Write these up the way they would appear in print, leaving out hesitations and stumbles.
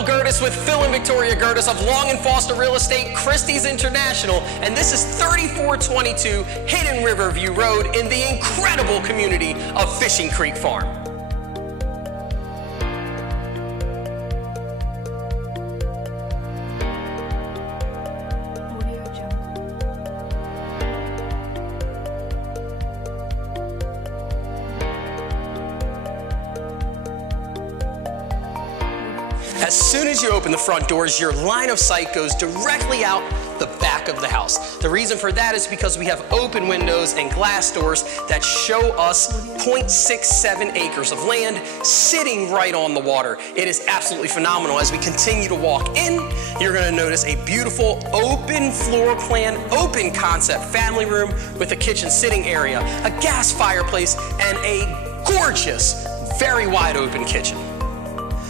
Bill Gertis with Phil and Victoria Gertis of Long & Foster Real Estate, Christie's International, and this is 3422 Hidden Riverview Road in the incredible community of Fishing Creek Farm. As soon as you open the front doors, your line of sight goes directly out the back of the house. The reason for that is because we have open windows and glass doors that show us 0.67 acres of land sitting right on the water. It is absolutely phenomenal. As we continue to walk in, you're gonna notice a beautiful open floor plan, open concept family room with a kitchen sitting area, a gas fireplace, and a gorgeous, very wide open kitchen.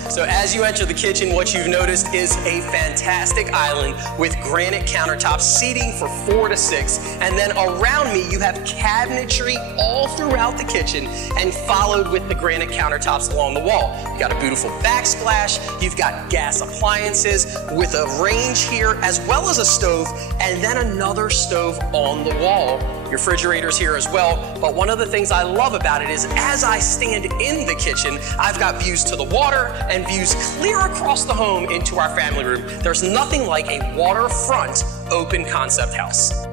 So as you enter the kitchen, what you've noticed is a fantastic island with granite countertops, seating for 4 to 6. And then around me, you have cabinetry all throughout the kitchen and followed with the granite countertops along the wall. You've got a beautiful backsplash. You've got gas appliances with a range here, as well as a stove, and then another stove on the wall. Your refrigerator's here as well, but one of the things I love about it is as I stand in the kitchen, I've got views to the water and views clear across the home into our family room. There's nothing like a waterfront open concept house.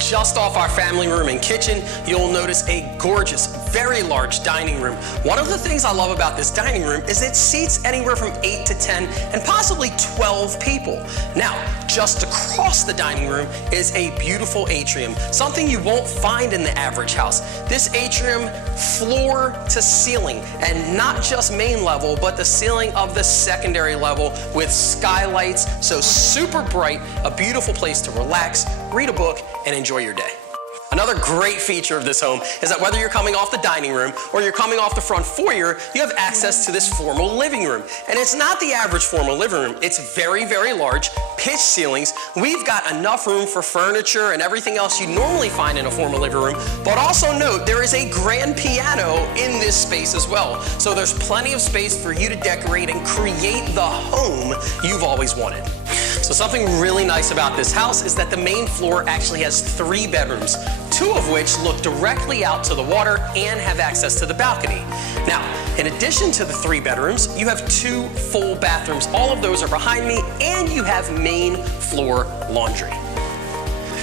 Just off our family room and kitchen, you'll notice a gorgeous, very large dining room. One of the things I love about this dining room is it seats anywhere from 8 to 10 and possibly 12 people. Now, just across the dining room is a beautiful atrium, something you won't find in the average house. This atrium, floor to ceiling, and not just main level, but the ceiling of the secondary level with skylights, so super bright, a beautiful place to relax, read a book, and enjoy your day. Another great feature of this home is that whether you're coming off the dining room or you're coming off the front foyer, you have access to this formal living room. And it's not the average formal living room. It's very, very large, pitched ceilings. We've got enough room for furniture and everything else you normally find in a formal living room. But also note, there is a grand piano in this space as well. So there's plenty of space for you to decorate and create the home you've always wanted. So something really nice about this house is that the main floor actually has 3 bedrooms, 2 of which look directly out to the water and have access to the balcony. Now, in addition to the 3 bedrooms, you have 2 full bathrooms. All of those are behind me, and you have main floor laundry.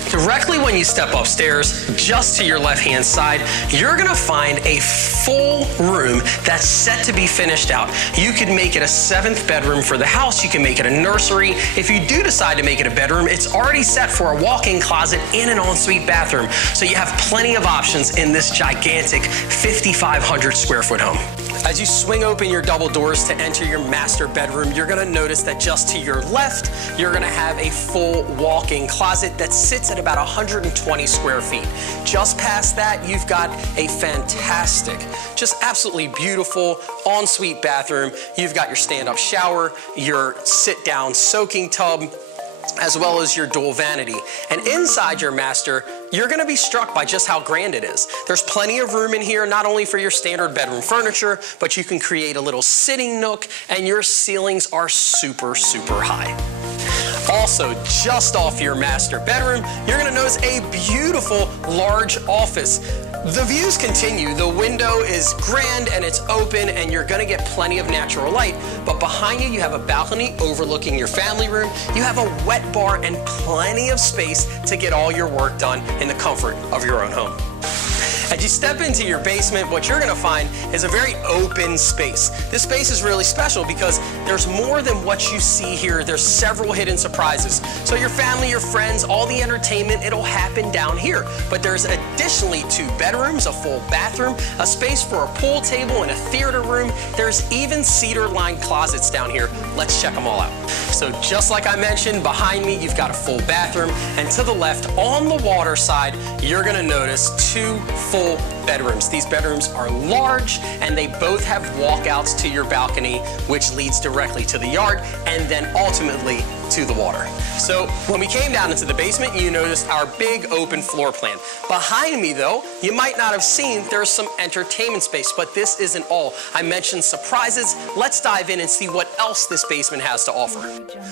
Directly when you step upstairs, just to your left-hand side, you're gonna find a full room that's set to be finished out. You could make it a 7th bedroom for the house. You can make it a nursery. If you do decide to make it a bedroom, it's already set for a walk-in closet and an ensuite bathroom. So you have plenty of options in this gigantic 5,500 square foot home. As you swing open your double doors to enter your master bedroom, you're gonna notice that just to your left, you're gonna have a full walk-in closet that sits at about 120 square feet. Just past that, you've got a fantastic, just absolutely beautiful ensuite bathroom. You've got your stand-up shower, your sit-down soaking tub, as well as your dual vanity. And inside your master, you're gonna be struck by just how grand it is. There's plenty of room in here, not only for your standard bedroom furniture, but you can create a little sitting nook, and your ceilings are super, super high. Also, just off your master bedroom, you're gonna notice a beautiful large office. The views continue. The window is grand and it's open, and you're gonna get plenty of natural light. But behind you, you have a balcony overlooking your family room. You have a wet bar and plenty of space to get all your work done in the comfort of your own home. As you step into your basement, what you're gonna find is a very open space. This space is really special because there's more than what you see here. There's several hidden surprises. So your family, your friends, all the entertainment, it'll happen down here. But there's additionally 2 bedrooms, a full bathroom, a space for a pool table and a theater room. There's even cedar-lined closets down here. Let's check them all out. So just like I mentioned, behind me, you've got a full bathroom, and to the left, on the water side, you're gonna notice 2 full bedrooms. These bedrooms are large, and they both have walkouts to your balcony, which leads directly to the yard, and then ultimately to the water. So when we came down into the basement, you noticed our big open floor plan. Behind me though, you might not have seen there's some entertainment space, but this isn't all. I mentioned surprises. Let's dive in and see what else this basement has to offer.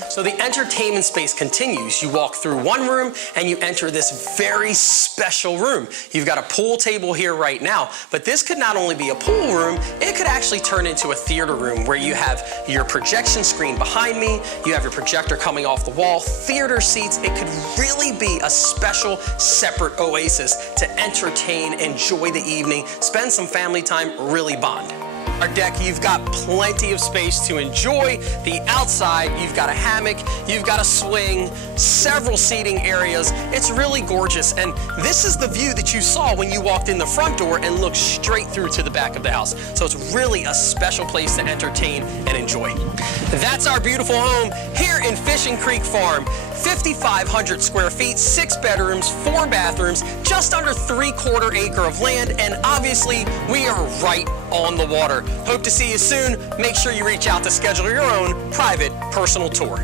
So the entertainment space continues. You walk through one room and you enter this very special room. You've got a pool table here right now, but this could not only be a pool room, it could actually turn into a theater room where you have your projection screen behind me, you have your projector coming off the wall, theater seats. It could really be a special separate oasis to entertain, enjoy the evening, spend some family time, really bond. Our deck, you've got plenty of space to enjoy the outside. You've got a hammock, you've got a swing, several seating areas. It's really gorgeous, and this is the view that you saw when you walked in the front door and looked straight through to the back of the house. So it's really a special place to entertain and enjoy. That's our beautiful home here in Fishing Creek Farm. 5,500 square feet, 6 bedrooms, 4 bathrooms, just under 3/4 acre of land, and obviously we are right on the water. Hope to see you soon. Make sure you reach out to schedule your own private personal tour.